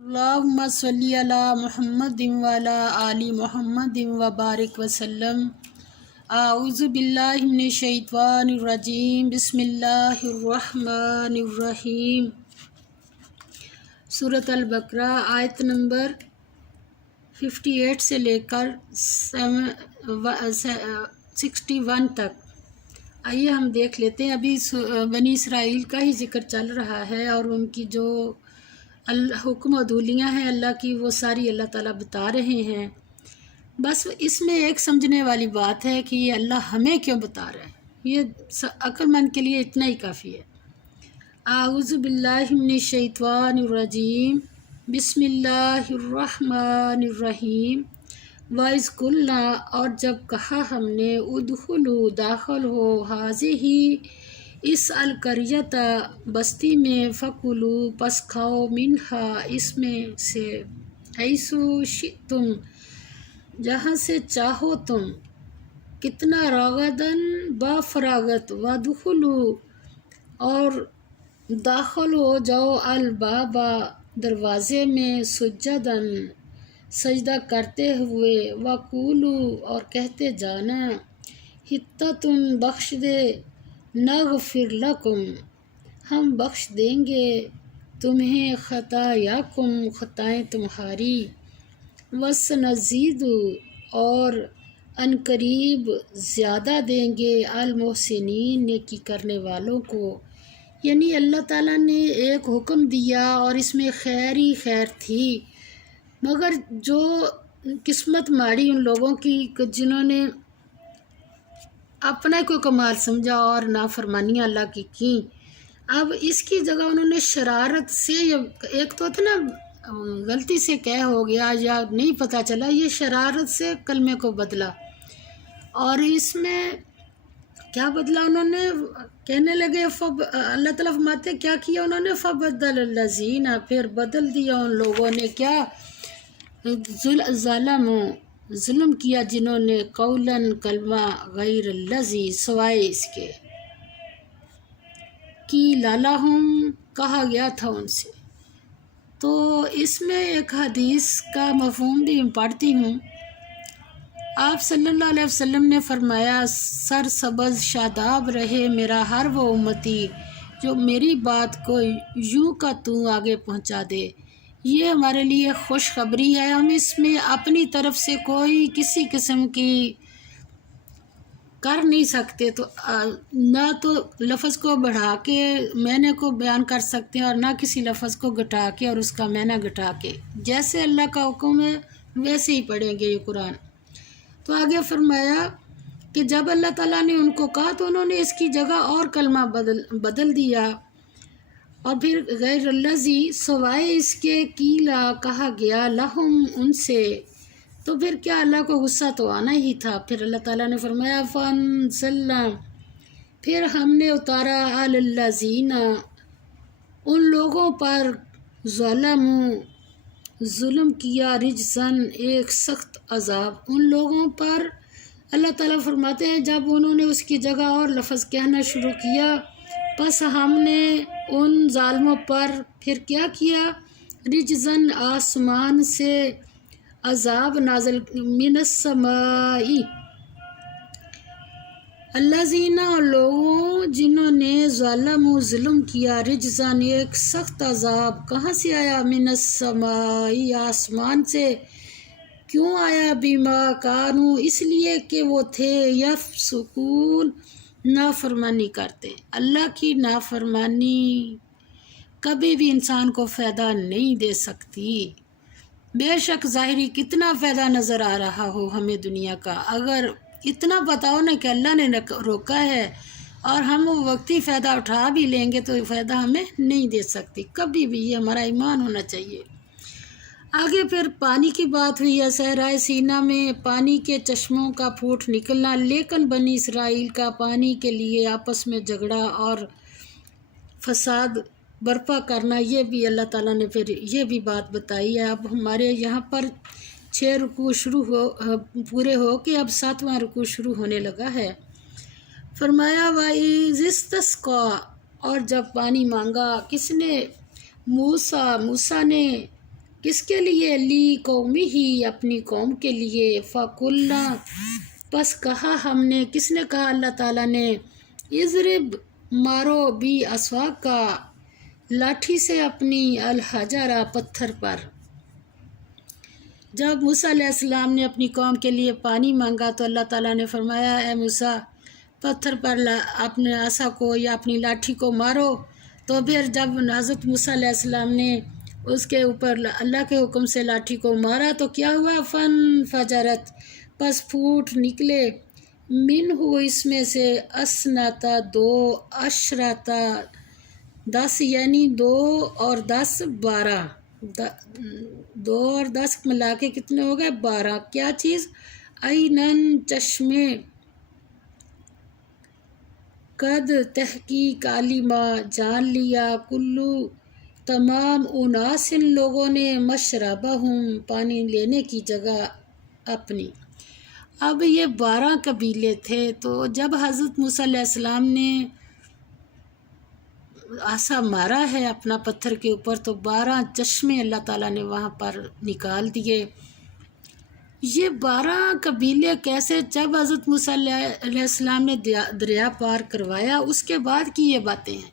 اللہم صلی علی محمد وعلی آل محمد وبارک وسلم۔ اعوذ باللہ من الشیطان الرجیم، بسم اللہ الرحمن الرحیم۔ سورۃ البقرہ آیت نمبر 58 سے لے کر 61 تک۔ آئیے ہم دیکھ لیتے ہیں۔ ابھی بنی اسرائیل کا ہی ذکر چل رہا ہے اور ان کی جو حکم و عدولیاں ہیں اللہ کی، وہ ساری اللہ تعالیٰ بتا رہے ہیں۔ بس اس میں ایک سمجھنے والی بات ہے کہ یہ اللہ ہمیں کیوں بتا رہا ہے، یہ عقل مند کے لیے اتنا ہی کافی ہے۔ اعوذ باللہ من الشیطان الرجیم، بسم اللہ الرحمن الرحیم۔ وَإِذْ قُلْنَا، اور جب کہا ہم نے، ادخلوا، داخل ہو، حاضہ، اس القریۃ، بستی میں، فکلوا، پس کھاؤ، منہا، اس میں سے، حیث شئتم، جہاں سے چاہو تم، کتنا، راغداً، با فراغت، وادخلوا، اور داخل ہو جاؤ، الباب، دروازے میں، سجداً، سجدہ کرتے ہوئے، وقولوا، اور کہتے جانا، حطۃ، بخش دے، نغفر لکم، ہم بخش دیں گے تمہیں، خطایاکم، خطائیں تمہاری، وسنزید، اور عنقریب زیادہ دیں گے، المحسنین، نیکی کرنے والوں کو۔ یعنی اللہ تعالیٰ نے ایک حکم دیا اور اس میں خیر ہی خیر تھی، مگر جو قسمت ماڑی ان لوگوں کی جنہوں نے اپنا کوئی کمال سمجھا اور نافرمانیاں اللہ کی اب اس کی جگہ انہوں نے شرارت سے، ایک تو تھا نا غلطی سے کہہ ہو گیا یا نہیں پتہ چلا، یہ شرارت سے کلمے کو بدلا، اور اس میں کیا بدلا انہوں نے، کہنے لگے اللہ تعالیٰ فرماتے کیا کیا انہوں نے، فبدل الذین، پھر بدل دیا ان لوگوں نے، کیا، ظلم کیا جنہوں نے، قولاً، کلمہ، غیر الذی، سوائے اس کے، قیل لہم، کہا گیا تھا ان سے۔ تو اس میں ایک حدیث کا مفہوم بھی پڑھتی ہوں۔ آپ صلی اللہ علیہ وسلم نے فرمایا، سر سبز شاداب رہے میرا ہر وہ امتی جو میری بات کو یوں کا توں آگے پہنچا دے۔ یہ ہمارے لیے خوشخبری ہے، ہم اس میں اپنی طرف سے کوئی کسی قسم کی کر نہیں سکتے، تو نہ تو لفظ کو بڑھا کے معنی کو بیان کر سکتے ہیں اور نہ کسی لفظ کو گھٹا کے اور اس کا معنی گھٹا کے، جیسے اللہ کا حکم ہے ویسے ہی پڑھیں گے یہ قرآن۔ تو آگے فرمایا کہ جب اللہ تعالیٰ نے ان کو کہا تو انہوں نے اس کی جگہ اور کلمہ بدل دیا، اور پھر غیر الذی، سوائے اس کے، قیلا، کہا گیا، لہم، ان سے، تو پھر کیا اللہ کو غصہ تو آنا ہی تھا۔ پھر اللہ تعالیٰ نے فرمایا، فانزلنا، پھر ہم نے اتارا، علی الذین، ان لوگوں پر، ظلموا، ظلم کیا، رجزاً، ایک سخت عذاب ان لوگوں پر۔ اللہ تعالیٰ فرماتے ہیں جب انہوں نے اس کی جگہ اور لفظ کہنا شروع کیا، پس ہم نے ان ظالموں پر پھر کیا کیا، رجزاً، آسمان سے عذاب نازل، من السماء، الذین، لوگوں جنہوں نے، ظلموا، ظلم کیا، رجزاً، ایک سخت عذاب کہاں سے آیا، من السماء، آسمان سے، کیوں آیا، بما کانوا، اس لیے کہ وہ تھے، یفسقون، نافرمانی کرتے۔ اللہ کی نافرمانی کبھی بھی انسان کو فائدہ نہیں دے سکتی، بے شک ظاہری کتنا فائدہ نظر آ رہا ہو ہمیں دنیا کا، اگر اتنا پتہ ہو نا کہ اللہ نے روکا ہے اور ہم وہ وقتی فائدہ اٹھا بھی لیں گے تو فائدہ ہمیں نہیں دے سکتی کبھی بھی، یہ ہمارا ایمان ہونا چاہیے۔ آگے پھر پانی کی بات ہوئی ہے، صحرائے سینا میں پانی کے چشموں کا پھوٹ نکلنا، لیکن بنی اسرائیل کا پانی کے لیے آپس میں جھگڑا اور فساد برپا کرنا، یہ بھی اللہ تعالیٰ نے پھر یہ بھی بات بتائی ہے۔ اب ہمارے یہاں پر 6 رکوع پورے ہو کے اب 7واں رکوع شروع ہونے لگا ہے۔ فرمایا، وَإِذِ اسْتَسْقَىٰ، اور جب پانی مانگا کس نے، موسیٰ نے، کس کے لیے؟ لی قومی ہی، اپنی قوم کے لیے۔ فَقُلْنَا، پس کہا ہم نے، کس نے کہا؟ اللہ تعالیٰ نے، اضرب، مارو، بھی اسواق کا، لاٹھی سے اپنی، الحجرہ، پتھر پر۔ جب موسیٰ علیہ السلام نے اپنی قوم کے لیے پانی مانگا تو اللہ تعالیٰ نے فرمایا، اے موسیٰ، پتھر پر اپنے عصا کو یا اپنی لاٹھی کو مارو۔ تو پھر جب حضرت موسیٰ علیہ السلام نے اس کے اوپر اللہ کے حکم سے لاٹھی کو مارا تو کیا ہوا؟ فن فجرت، پس پھوٹ نکلے، من ہو، اس میں سے، اسنتا، دو، اشرتا، 10، یعنی 2 اور 10، 12، 2 اور 10 ملا کے کتنے ہو گئے؟ 12۔ کیا چیز؟ عینن، چشمے، قد، تحقیق، علما، جان لیا، کلو، تمام، اناسن، لوگوں نے، مشربہم، پانی لینے کی جگہ اپنی۔ اب یہ 12 قبیلے تھے، تو جب حضرت موسیٰ علیہ السلام نے عصا مارا ہے اپنا پتھر کے اوپر تو 12 چشمے اللہ تعالیٰ نے وہاں پر نکال دیے۔ یہ 12 قبیلے کیسے؟ جب حضرت موسیٰ علیہ السلام نے دریا پار کروایا اس کے بعد کی یہ باتیں ہیں۔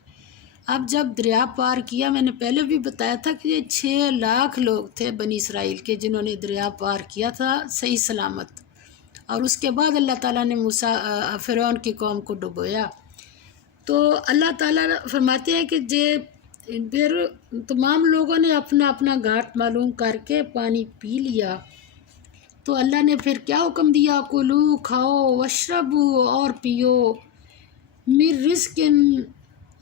اب جب دریا پار کیا، میں نے پہلے بھی بتایا تھا کہ یہ 6 لاکھ لوگ تھے بنی اسرائیل کے جنہوں نے دریا پار کیا تھا صحیح سلامت، اور اس کے بعد اللہ تعالیٰ نے فرعون کی قوم کو ڈبویا۔ تو اللہ تعالیٰ فرماتے ہیں کہ پھر تمام لوگوں نے اپنا اپنا گھاٹ معلوم کر کے پانی پی لیا، تو اللہ نے پھر کیا حکم دیا؟ کلو، کھاؤ، وشربو، اور پیو، من رزق،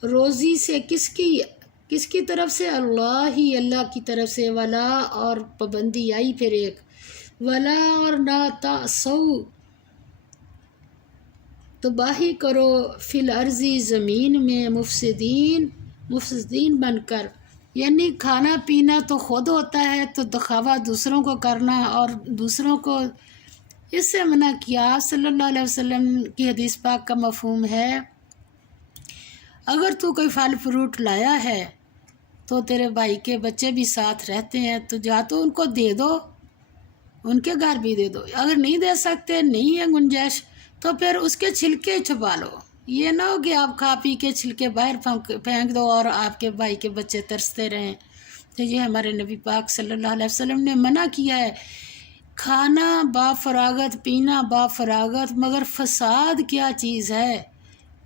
روزی سے، کس کی طرف سے؟ اللہ ہی، اللہ کی طرف سے، ولا، اور پابندی آئی پھر ایک، ولا، اور نہ، تعصو، تباہی کرو، فی الارض، زمین میں، مفسدین بن کر، یعنی کھانا پینا تو خود ہوتا ہے تو دکھاوا دوسروں کو کرنا اور دوسروں کو اس سے منع کیا۔ صلی اللہ علیہ وسلم کی حدیث پاک کا مفہوم ہے، اگر تو کوئی پھل فروٹ لایا ہے تو تیرے بھائی کے بچے بھی ساتھ رہتے ہیں تو جا تو ان کو دے دو، ان کے گھر بھی دے دو، اگر نہیں دے سکتے، نہیں ہے گنجائش، تو پھر اس کے چھلکے چھپا لو۔ یہ نہ ہو کہ آپ کھا پی کے چھلکے باہر پھینک دو اور آپ کے بھائی کے بچے ترستے رہیں۔ تو یہ ہمارے نبی پاک صلی اللہ علیہ وسلم نے منع کیا ہے، کھانا با فراغت، پینا با فراغت، مگر فساد کیا چیز ہے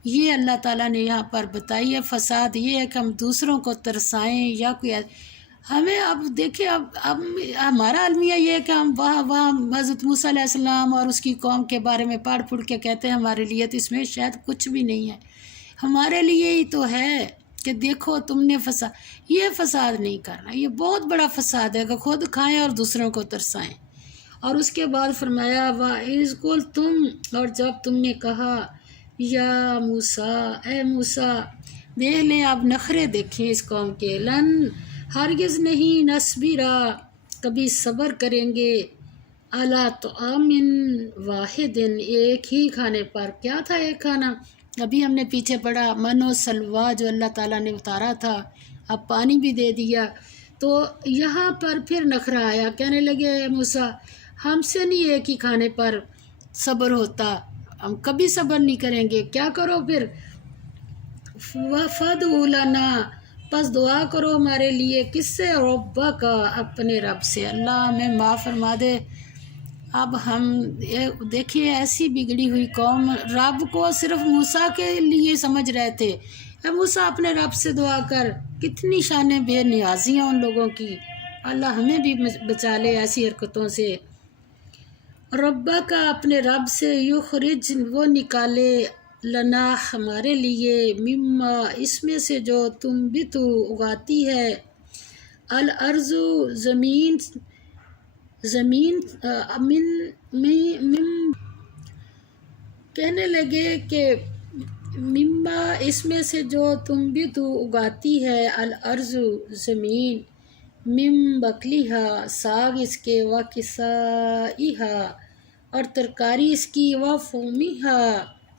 یہ اللہ تعالیٰ نے یہاں پر بتائی ہے۔ فساد یہ ہے کہ ہم دوسروں کو ترسائیں یا کوئی، ہمیں اب دیکھیں، اب ہمارا المیہ یہ ہے کہ ہم وہاں حضرت موسیٰ علیہ السلام اور اس کی قوم کے بارے میں پڑھ پڑھ کے کہتے ہیں ہمارے لیے، تو اس میں شاید کچھ بھی نہیں ہے، ہمارے لیے ہی تو ہے کہ دیکھو تم نے فساد، یہ فساد نہیں کرنا، یہ بہت بڑا فساد ہے کہ خود کھائیں اور دوسروں کو ترسائیں۔ اور اس کے بعد فرمایا، وَإِذْ قُلْتُمْ، اور جب تم نے کہا، یا موسیٰ، اے موسیٰ، دیکھ لیں آپ نخرے دیکھیں اس قوم کے، لن، ہرگز نہیں، نصبرا، کبھی صبر کریں گے، علی طعام واحد، ایک ہی کھانے پر۔ کیا تھا ایک کھانا؟ ابھی ہم نے پیچھے پڑھا، من و سلوا جو اللہ تعالیٰ نے اتارا تھا، اب پانی بھی دے دیا، تو یہاں پر پھر نخرہ آیا، کہنے لگے اے موسیٰ، ہم سے نہیں ایک ہی کھانے پر صبر ہوتا، ہم کبھی صبر نہیں کریں گے، کیا کرو پھر؟ وَفَدْعُ لَنَا، پس دعا کرو ہمارے لیے، کس سے؟ ربک، اپنے رب سے، اللہ ہمیں معاف فرما دے۔ اب ہم دیکھیے ایسی بگڑی ہوئی قوم رب کو صرف موسیٰ کے لیے سمجھ رہے تھے، اے موسیٰ اپنے رب سے دعا کر، کتنی شان بے نیازی ہیں ان لوگوں کی، اللہ ہمیں بھی بچا لے ایسی حرکتوں سے۔ ربک، اپنے رب سے، یخرج، وہ نکالے، لنا، ہمارے لیے، مما، اس میں سے جو تم بھی تو اگاتی ہے، الارض، زمین، من، کہنے لگے کہ مما، اس میں سے جو تم بھی تو اگاتی ہے، الارض، زمین، من بقلیہا، ساگ اس کے، و کسائیہا، اور ترکاری اس کی، و فومیہا،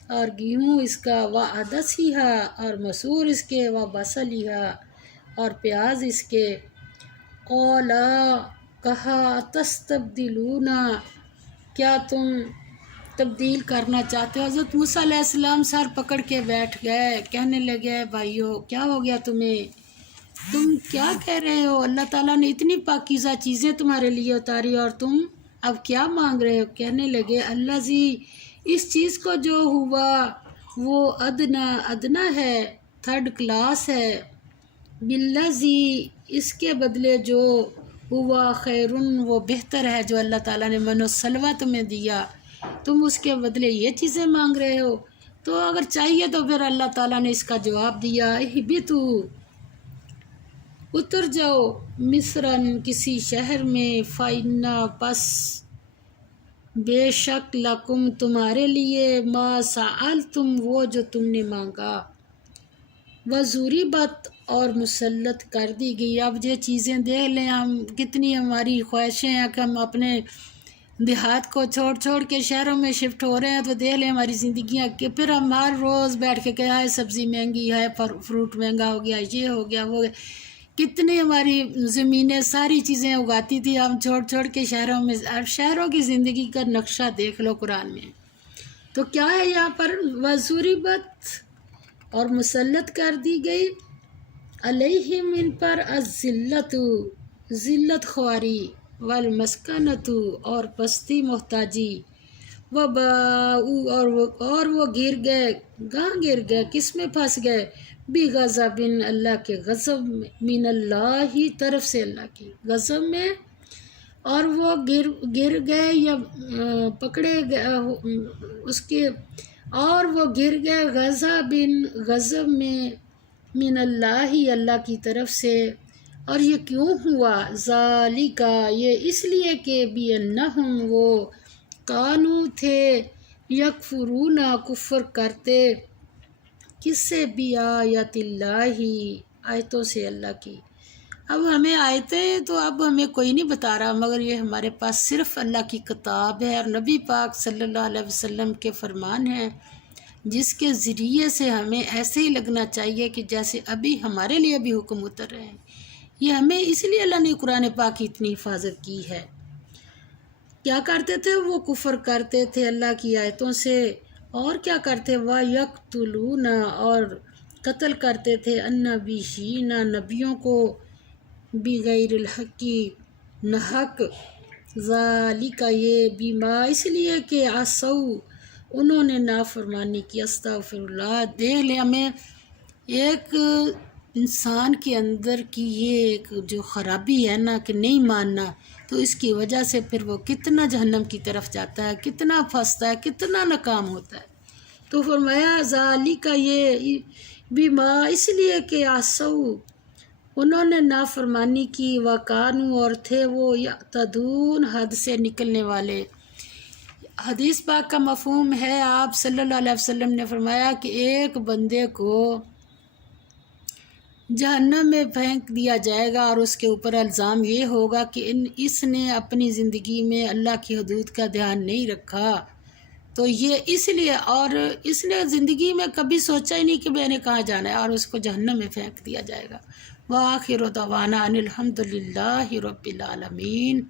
اور گیہوں اس کا، و عدسیہا، اور مسور اس کے، و بصلیہا، اور پیاز اس کے، قولا کہا تستبدلون کیا تم تبدیل کرنا چاہتے ہو؟ حضرت موسیٰ علیہ السلام سر پکڑ کے بیٹھ گئے، کہنے لگے بھائیو کیا ہو گیا تمہیں، تم کیا کہہ رہے ہو؟ اللہ تعالیٰ نے اتنی پاکیزہ چیزیں تمہارے لیے اتاری اور تم اب کیا مانگ رہے ہو؟ کہنے لگے اللہ جی اس چیز کو جو ہوا وہ ادنا ہے، تھرڈ کلاس ہے، بالذی اس کے بدلے جو ہوا خیرن وہ بہتر ہے، جو اللہ تعالیٰ نے من و سلوہ تمہیں دیا تم اس کے بدلے یہ چیزیں مانگ رہے ہو۔ تو اگر چاہیے تو پھر اللہ تعالیٰ نے اس کا جواب دیا اہبتو اتر جاؤ مصرن کسی شہر میں، فائنا پس بے شک لکم تمہارے لیے ما سألتم وہ جو تم نے مانگا، وضربت اور مسلط کر دی گئی۔ اب یہ چیزیں دیکھ لیں ہم کتنی ہماری خواہشیں ہیں کہ ہم اپنے دیہات کو چھوڑ کے شہروں میں شفٹ ہو رہے ہیں، تو دیکھ لیں ہماری زندگیاں کہ پھر ہم ہر روز بیٹھ کے کہا ہے سبزی مہنگی ہے، فروٹ مہنگا ہو گیا، یہ ہو گیا وہ گیا، کتنی ہماری زمینیں ساری چیزیں اگاتی تھی ہم چھوڑ کے شہروں میں۔ شہروں کی زندگی کا نقشہ دیکھ لو قرآن میں، تو کیا ہے یہاں پر وضربت اور مسلط کر دی گئی، علیہم ان پر الذلت ذلت خواری، والمسکنۃ اور پستی محتاجی، وباؤ اور وہ گر گئے، کہاں گر گئے، کس میں پھنس گئے، بغضب اللہ کے غضب میں، من اللہ طرف سے اللہ کی غضب میں، اور وہ گر گئے یا پکڑے گئے اس کے، اور وہ گر گئے غضب میں من اللہ اللہ کی طرف سے۔ اور یہ کیوں ہوا، ذالک یہ اس لیے کہ بِأَنَّهُمْ وہ کانوا تھے، یکفرون کفر کرتے، کس سے، بآیات اللہ آیتوں سے اللہ کی۔ اب ہمیں آیتیں تو اب ہمیں کوئی نہیں بتا رہا، مگر یہ ہمارے پاس صرف اللہ کی کتاب ہے اور نبی پاک صلی اللہ علیہ وسلم کے فرمان ہیں، جس کے ذریعے سے ہمیں ایسے ہی لگنا چاہیے کہ جیسے ابھی ہمارے لیے بھی حکم اتر رہے ہیں۔ یہ ہمیں اس لیے اللہ نے قرآن پاک کی اتنی حفاظت کی ہے۔ کیا کرتے تھے وہ، کفر کرتے تھے اللہ کی آیتوں سے، اور کیا کرتے، وَيَقْتُلُونَ اور قتل کرتے تھے، النَّبِيِّينَ نبیوں کو، بغیر الحق ناحق، ذالک یہ بیما اس لیے کہ عصوا انہوں نے نافرمانی کی، استغفر اللہ۔ دیکھ لیں ہمیں ایک انسان کے اندر کی یہ ایک جو خرابی ہے نا کہ نہیں ماننا، تو اس کی وجہ سے پھر وہ کتنا جہنم کی طرف جاتا ہے، کتنا پھنستا ہے، کتنا ناکام ہوتا ہے۔ تو فرمایا ذالک یہ بیما اس لیے کہ عصوا انہوں نے نافرمانی کی، وکانوا اور تھے وہ یعتدون حد سے نکلنے والے۔ حدیث پاک کا مفہوم ہے، آپ صلی اللہ علیہ وسلم نے فرمایا کہ ایک بندے کو جہنم میں پھینک دیا جائے گا اور اس کے اوپر الزام یہ ہوگا کہ اس نے اپنی زندگی میں اللہ کی حدود کا دھیان نہیں رکھا، تو یہ اس لیے، اور اس نے زندگی میں کبھی سوچا ہی نہیں کہ میں نے کہاں جانا ہے، اور اس کو جہنم میں پھینک دیا جائے گا۔ وآخر دعوانا ان الحمد للہ رب العالمین۔